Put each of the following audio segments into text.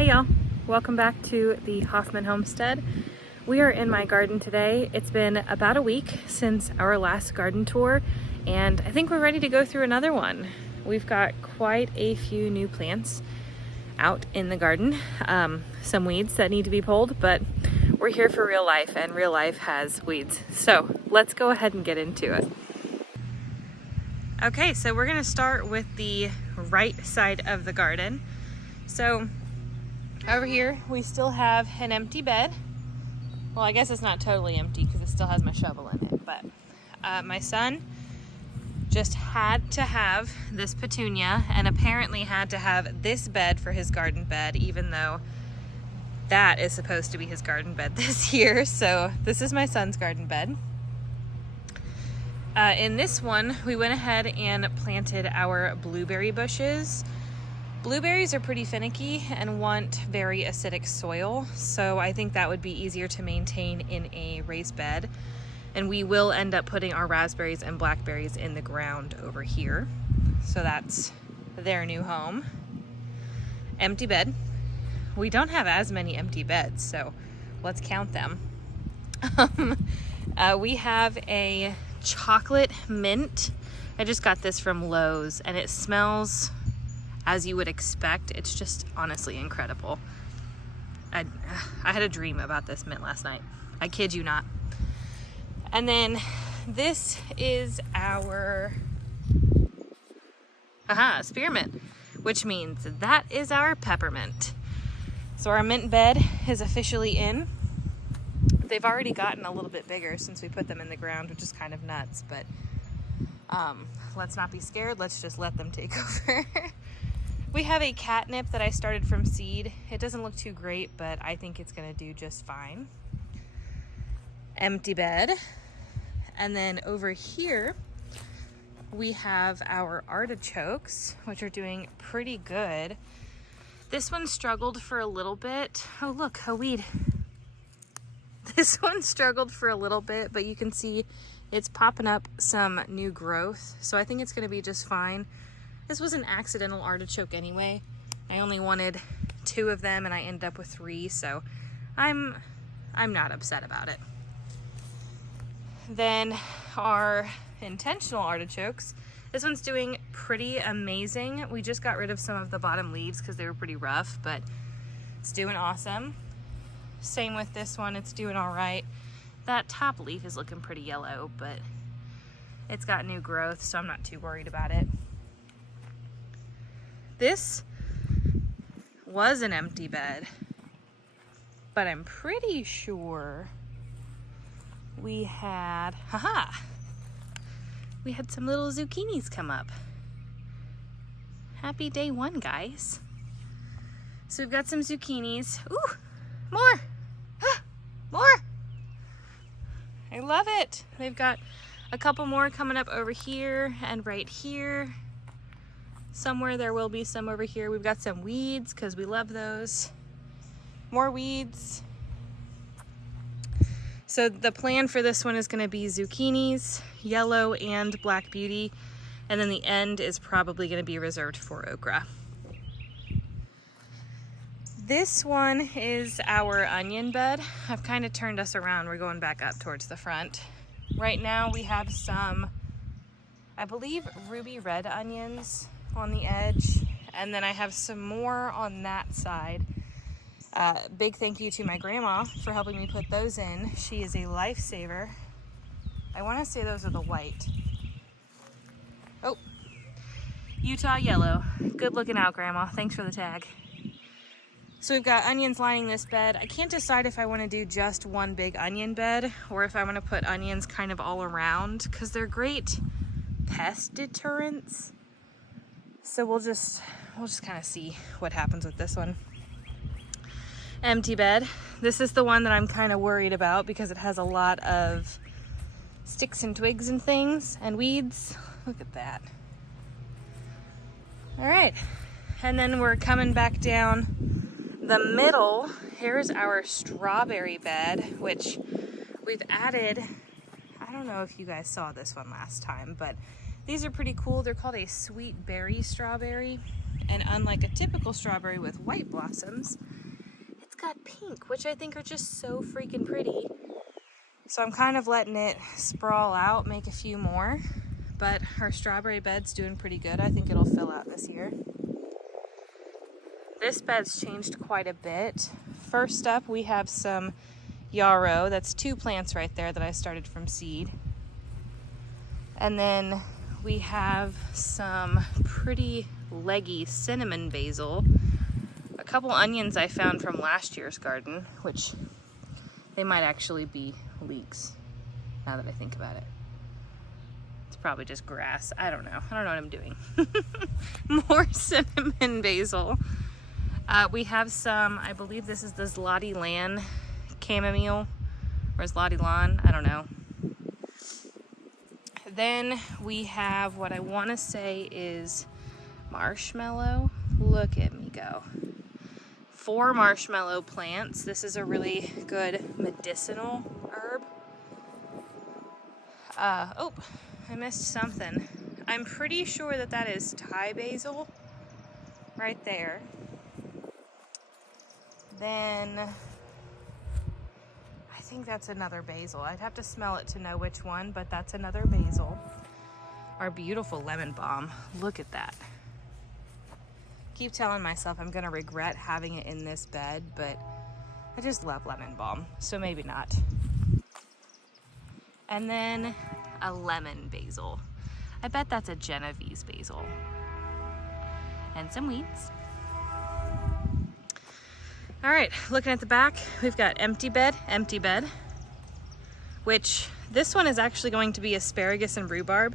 Hey y'all, welcome back to the Hoffmann Homestead. We are in my garden today. It's been about a week since our last garden tour, and I think we're ready to go through another one. We've got quite a few new plants out in the garden, some weeds that need to be pulled, but we're here for real life, and real life has weeds. So let's go ahead and get into it. Okay, so we're gonna start with the right side of the garden. So over here, we still have an empty bed. Well, I guess it's not totally empty because it still has my shovel in it, but my son just had to have this petunia and apparently had to have this bed for his garden bed, even though that is supposed to be his garden bed this year. So this is my son's garden bed. In this one, we went ahead and planted our blueberry bushes. Blueberries are pretty finicky and want very acidic soil, so I think that would be easier to maintain in a raised bed. And we will end up putting our raspberries and blackberries in the ground over here. So that's their new home. Empty bed. We don't have as many empty beds, so let's count them. We have a chocolate mint. I just got this from Lowe's and it smells as you would expect. It's just honestly incredible. I had a dream about this mint last night. I kid you not. And then this is our spearmint, which means that is our peppermint. So our mint bed is officially in. They've already gotten a little bit bigger since we put them in the ground, which is kind of nuts, but let's not be scared. Let's just let them take over. We have a catnip that I started from seed. It doesn't look too great, but I think it's gonna do just fine. Empty bed. And then over here, we have our artichokes, which are doing pretty good. This one struggled for a little bit. Oh look, a weed. This one struggled for a little bit, but you can see it's popping up some new growth. So I think it's gonna be just fine. This was an accidental artichoke anyway. I only wanted 2 of them and I ended up with 3, so I'm not upset about it. Then our intentional artichokes. This one's doing pretty amazing. We just got rid of some of the bottom leaves because they were pretty rough, but it's doing awesome. Same with this one, it's doing all right. That top leaf is looking pretty yellow, but it's got new growth, so I'm not too worried about it. This was an empty bed, but I'm pretty sure we had, we had some little zucchinis come up. Happy day 1, guys. So we've got some zucchinis. Ooh, more, more. I love it. They've got a couple more coming up over here and right here. Somewhere there will be some over here. We've got some weeds because we love those. More weeds. So the plan for this one is going to be zucchinis, yellow and black beauty, and then the end is probably going to be reserved for okra. This one is our onion bed. I've kind of turned us around. We're going back up towards the front. Right now we have some, I believe, ruby red onions on the edge, and then I have some more on that side. Big thank you to my grandma for helping me put those in. She is a lifesaver. I want to say those are the white. Oh, Utah yellow. Good looking out, Grandma. Thanks for the tag. So we've got onions lining this bed. I can't decide if I want to do just one big onion bed or if I want to put onions kind of all around because they're great pest deterrents. So we'll just kind of see what happens with this one. Empty bed. This is the one that I'm kind of worried about because it has a lot of sticks and twigs and things and weeds. Look at that. All right, and then we're coming back down the middle. Here's our strawberry bed, which we've added. I don't know if you guys saw this one last time, but these are pretty cool. They're called a sweet berry strawberry, And unlike a typical strawberry with white blossoms, it's got pink, which I think are just so freaking pretty. So I'm kind of letting it sprawl out, make a few more. But our strawberry bed's doing pretty good. I think it'll fill out this year. This bed's changed quite a bit. First up, we have some yarrow. That's 2 plants right there that I started from seed. And then we have some pretty leggy cinnamon basil. A couple onions I found from last year's garden, which they might actually be leeks, now that I think about it. It's probably just grass. I don't know. I don't know what I'm doing. More cinnamon basil. We have some, I believe this is the Zloty Lan chamomile, or Zloty Lan, I don't know. Then we have what I want to say is marshmallow. Look at me go. 4 marshmallow plants. This is a really good medicinal herb. Oh, I missed something. I'm pretty sure that that is Thai basil right there. Then I think that's another basil. I'd have to smell it to know which one, but that's another basil. Our beautiful lemon balm. Look at that. Keep telling myself I'm gonna regret having it in this bed, but I just love lemon balm, so maybe not. And then a lemon basil. I bet that's a Genovese basil. And some weeds. All right, looking at the back, we've got empty bed, which this one is actually going to be asparagus and rhubarb.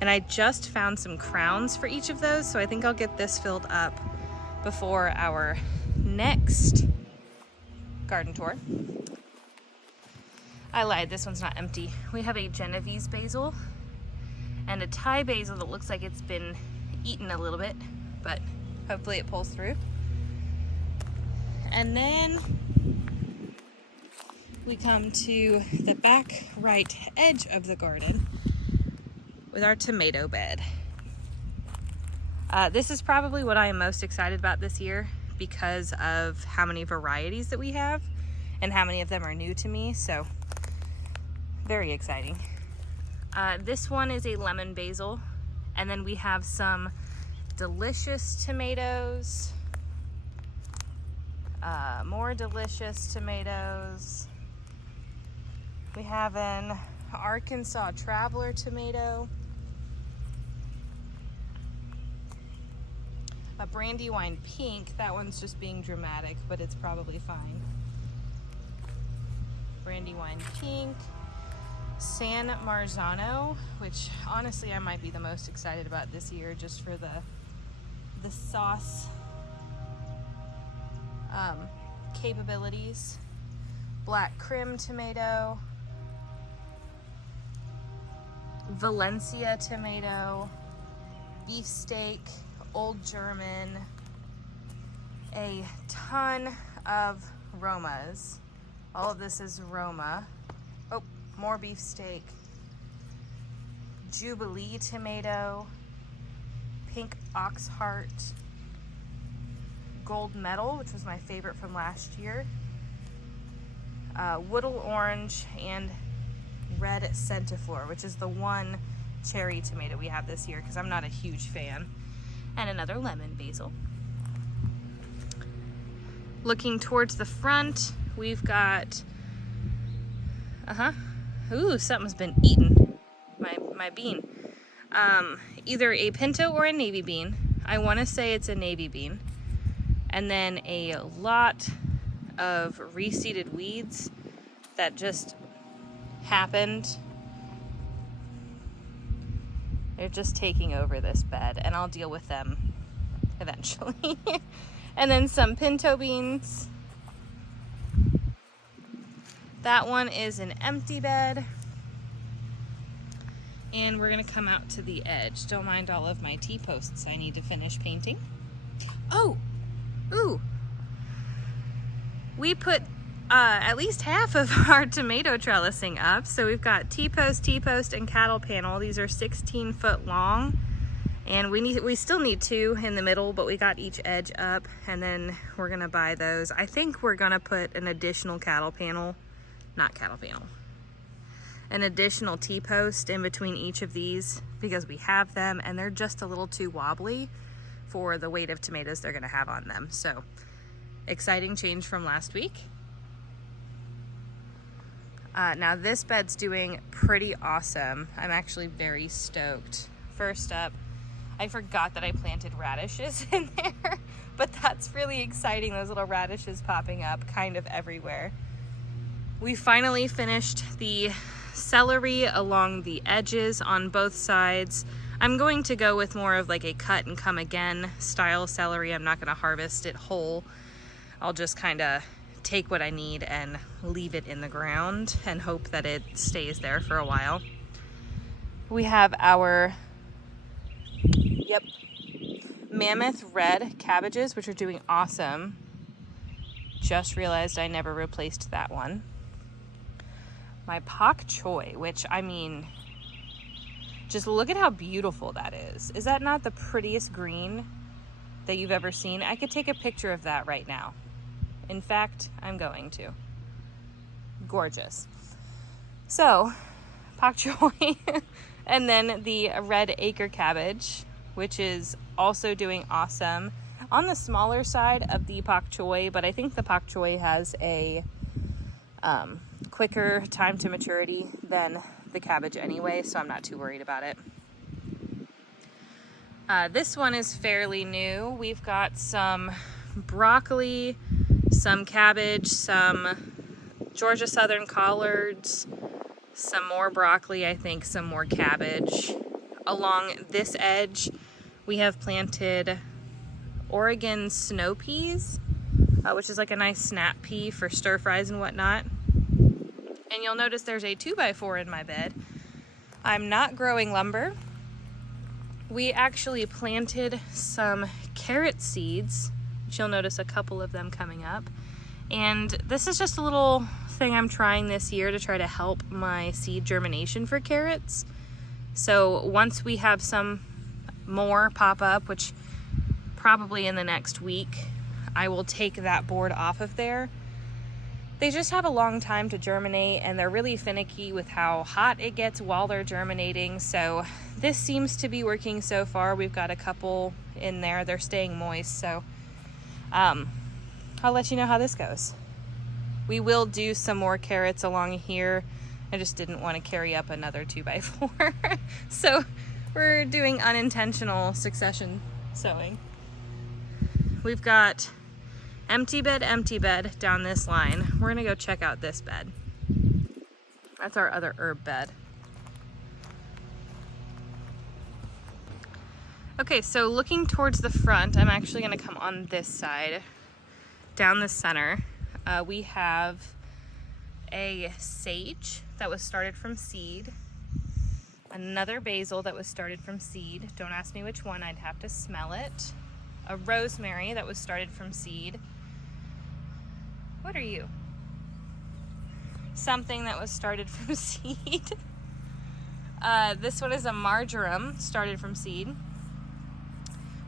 And I just found some crowns for each of those, so I think I'll get this filled up before our next garden tour. I lied, this one's not empty. We have a Genovese basil and a Thai basil that looks like it's been eaten a little bit, but hopefully it pulls through. And then we come to the back right edge of the garden with our tomato bed. This is probably what I am most excited about this year because of how many varieties that we have and how many of them are new to me, so very exciting. This one is a lemon basil, and then we have some delicious tomatoes, more delicious tomatoes. We have an Arkansas Traveler tomato, a Brandywine pink. That one's just being dramatic, but it's probably fine. Brandywine pink, San Marzano, which honestly I might be the most excited about this year just for the sauce capabilities. Black Krim tomato, Valencia tomato, beefsteak, Old German, a ton of Romas. All of this is Roma. Oh, more beefsteak. Jubilee tomato, pink oxheart, gold medal, which was my favorite from last year, Woodle orange, and red centiflora, which is the one cherry tomato we have this year because I'm not a huge fan, and another lemon basil. Looking towards the front, we've got, ooh, something's been eaten, my bean. Either a pinto or a navy bean. I want to say it's a navy bean. And then a lot of reseeded weeds that just happened. They're just taking over this bed, and I'll deal with them eventually. And then some pinto beans. That one is an empty bed. And we're gonna come out to the edge. Don't mind all of my T-posts I need to finish painting. Oh, ooh. We put at least half of our tomato trellising up. So we've got T-post, and cattle panel. These are 16 foot long. And we still need 2 in the middle, but we got each edge up, and then we're gonna buy those. I think we're gonna put an additional an additional T-post in between each of these because we have them and they're just a little too wobbly for the weight of tomatoes they're gonna have on them. So exciting change from last week. Now this bed's doing pretty awesome. I'm actually very stoked. First up, I forgot that I planted radishes in there, but that's really exciting. Those little radishes popping up kind of everywhere. We finally finished the celery along the edges on both sides. I'm going to go with more of like a cut and come again style celery. I'm not going to harvest it whole. I'll just kind of take what I need and leave it in the ground and hope that it stays there for a while. We have our mammoth red cabbages, which are doing awesome. Just realized I never replaced that one. My pak choi, which, I mean, just look at how beautiful that is. Is that not the prettiest green that you've ever seen? I could take a picture of that right now. In fact, I'm going to. Gorgeous. So, pak choi, and then the red acre cabbage, which is also doing awesome. On the smaller side of the pak choi, but I think the pak choi has a quicker time to maturity than the cabbage anyway, so I'm not too worried about it. This one is fairly new. We've got some broccoli, some cabbage, some Georgia Southern collards, some more broccoli, I think some more cabbage. Along this edge, we have planted Oregon snow peas, which is like a nice snap pea for stir fries and whatnot. And you'll notice there's a 2x4 in my bed. I'm not growing lumber. We actually planted some carrot seeds, which you'll notice a couple of them coming up. And this is just a little thing I'm trying this year to try to help my seed germination for carrots. So once we have some more pop up, which probably in the next week, I will take that board off of there. They just have a long time to germinate and they're really finicky with how hot it gets while they're germinating. So this seems to be working so far. We've got a couple in there. They're staying moist. So I'll let you know how this goes. We will do some more carrots along here. I just didn't want to carry up another 2x4. So we're doing unintentional succession sowing. We've got empty bed down this line. We're gonna go check out this bed. That's our other herb bed. Okay, so looking towards the front, I'm actually gonna come on this side, down the center. We have a sage that was started from seed, another basil that was started from seed. Don't ask me which one, I'd have to smell it. A rosemary that was started from seed. What are you? Something that was started from seed. This one is a marjoram started from seed.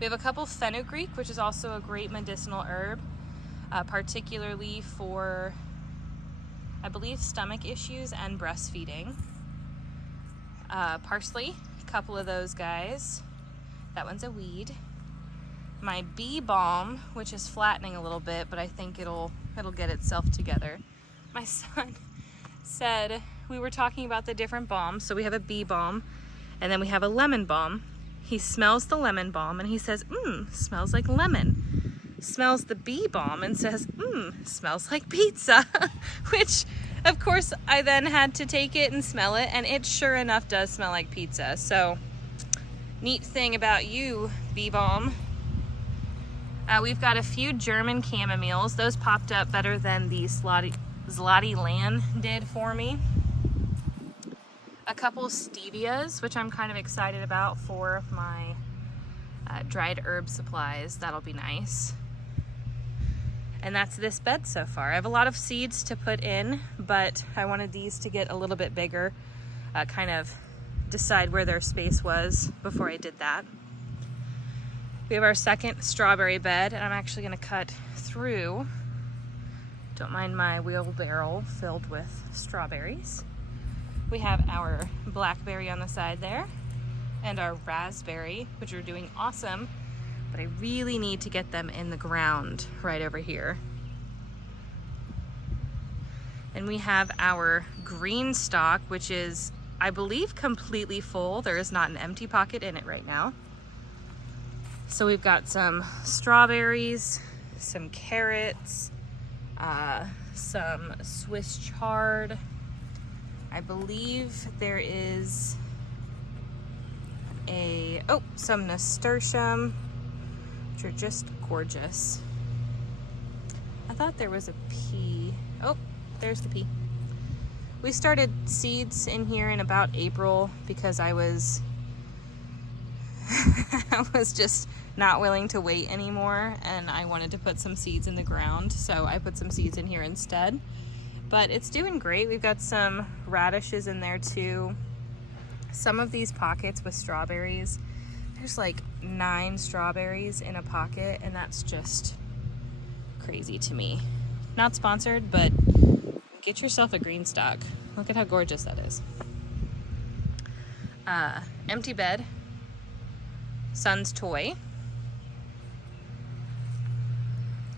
We have a couple fenugreek, which is also a great medicinal herb, particularly for, I believe, stomach issues and breastfeeding. Parsley, a couple of those guys. That one's a weed. My bee balm, which is flattening a little bit, but I think it'll get itself together. My son said, we were talking about the different balms. So we have a bee balm and then we have a lemon balm. He smells the lemon balm and he says, smells like lemon. Smells the bee balm and says, smells like pizza. Which, of course, I then had to take it and smell it, and it sure enough does smell like pizza. So, neat thing about you, bee balm. We've got a few German chamomiles. Those popped up better than the Zloty Land did for me. A couple stevias, which I'm kind of excited about for my dried herb supplies. That'll be nice. And that's this bed so far. I have a lot of seeds to put in, but I wanted these to get a little bit bigger, kind of decide where their space was before I did that. We have our second strawberry bed, and I'm actually gonna cut through. Don't mind my wheelbarrow filled with strawberries. We have our blackberry on the side there, and our raspberry, which are doing awesome, but I really need to get them in the ground right over here. And we have our green stalk, which is, I believe, completely full. There is not an empty pocket in it right now. So we've got some strawberries, some carrots, some Swiss chard. I believe there is some nasturtium, which are just gorgeous. I thought there was a pea. Oh, there's the pea. We started seeds in here in about April because I was just not willing to wait anymore, and I wanted to put some seeds in the ground, so I put some seeds in here instead. But it's doing great. We've got some radishes in there too. Some of these pockets with strawberries, there's like 9 strawberries in a pocket, and that's just crazy to me. Not sponsored, but get yourself a green stalk. Look at how gorgeous that is. Empty bed, son's toy.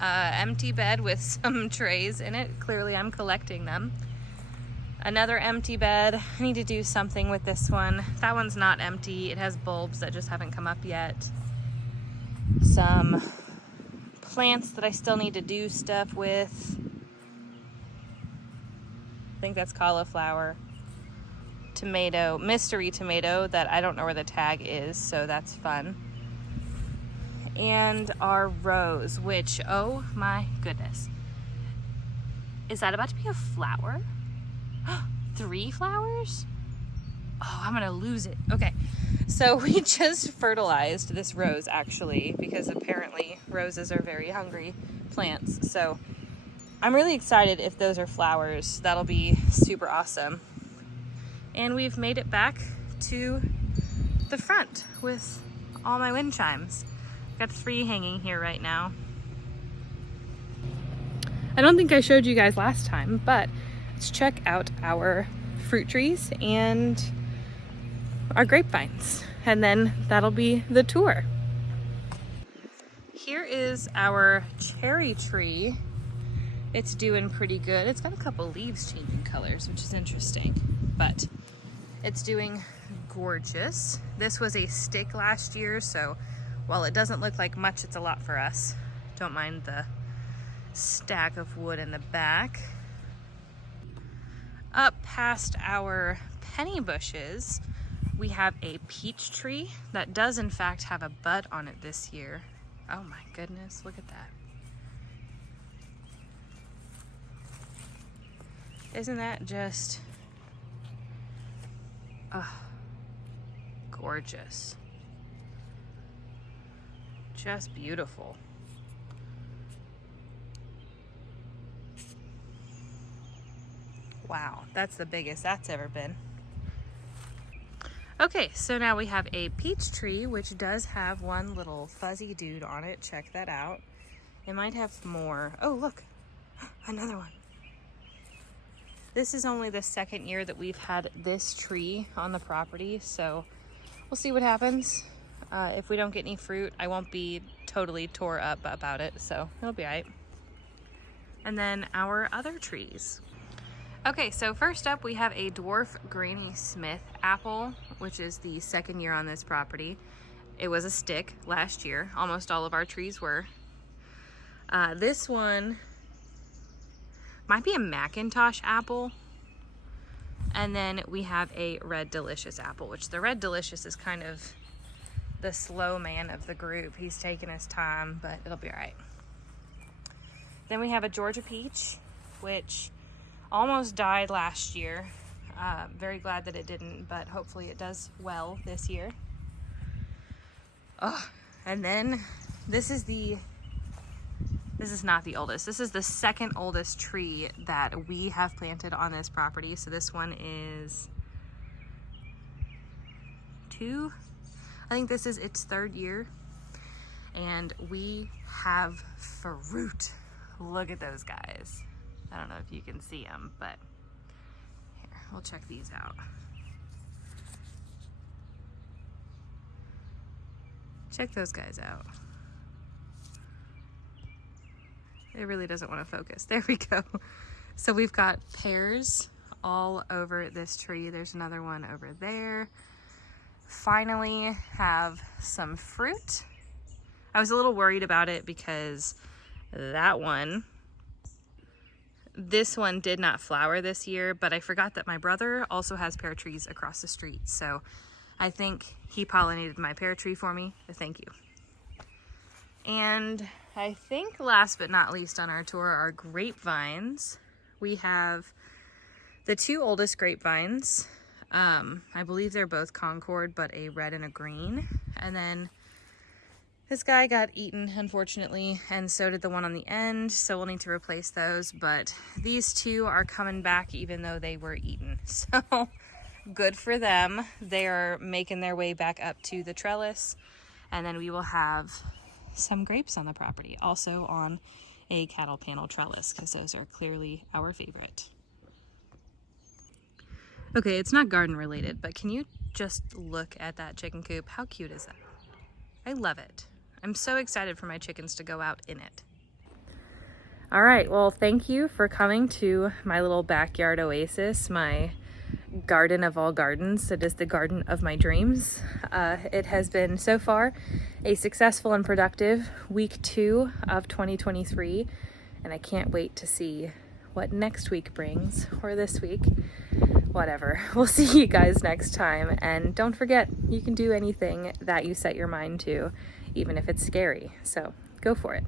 Empty bed with some trays in it. Clearly I'm collecting them. Another empty bed. I need to do something with this one. That one's not empty. It has bulbs that just haven't come up yet. Some plants that I still need to do stuff with. I think that's cauliflower. Tomato, mystery tomato that I don't know where the tag is, so that's fun. And our rose, which, oh my goodness. Is that about to be a flower? 3 flowers? Oh, I'm gonna lose it. Okay, so we just fertilized this rose actually, because apparently roses are very hungry plants. So I'm really excited if those are flowers. That'll be super awesome. And we've made it back to the front with all my wind chimes. Got 3 hanging here right now. I don't think I showed you guys last time, but let's check out our fruit trees and our grapevines, and then that'll be the tour. Here is our cherry tree. It's doing pretty good. It's got a couple leaves changing colors, which is interesting, but it's doing gorgeous. This was a stick last year, so while it doesn't look like much, it's a lot for us. Don't mind the stack of wood in the back. Up past our penny bushes, we have a peach tree that does in fact have a bud on it this year. Oh my goodness, look at that. Isn't that just, gorgeous. Just beautiful. Wow, that's the biggest that's ever been. Okay, so now we have a peach tree, which does have one little fuzzy dude on it. Check that out. It might have more. Oh, look, another one. This is only the 2nd year that we've had this tree on the property, so we'll see what happens. If we don't get any fruit, I won't be totally tore up about it, so it'll be all right. And then our other trees. Okay, so first up we have a dwarf Granny Smith apple, which is the 2nd year on this property. It was a stick last year. Almost all of our trees were. This one might be a Macintosh apple. And then we have a Red Delicious apple, which the Red Delicious is kind of the slow man of the group. He's taking his time, but it'll be all right. Then we have a Georgia peach, which almost died last year. Very glad that it didn't, but hopefully it does well this year. Oh, and then this is not the oldest. This is the 2nd oldest tree that we have planted on this property. So this one is 2. I think this is its 3rd year. and we have fruit. Look at those guys. I don't know if you can see them, but here, we'll check these out. Check those guys out. It really doesn't want to focus. There we go. So we've got pears all over this tree. There's another one over there. Finally have some fruit. I was a little worried about it because this one did not flower this year, but I forgot that my brother also has pear trees across the street. So I think he pollinated my pear tree for me. Thank you. And I think last but not least on our tour are grapevines. We have the two oldest grapevines. I believe they're both Concord, but a red and a green. And then this guy got eaten, unfortunately, and so did the one on the end, so we'll need to replace those. But these two are coming back even though they were eaten. So good for them. They are making their way back up to the trellis, and then we will have some grapes on the property, also on a cattle panel trellis, because those are clearly our favorite. Okay, it's not garden related, but can you just look at that chicken coop? How cute is that? I love it. I'm so excited for my chickens to go out in it. All right, well, thank you for coming to my little backyard oasis, my garden of all gardens. It is the garden of my dreams. It has been so far a successful and productive week 2 of 2023, and I can't wait to see what next week brings, or this week, whatever. We'll see you guys next time, and don't forget, you can do anything that you set your mind to, even if it's scary, so go for it.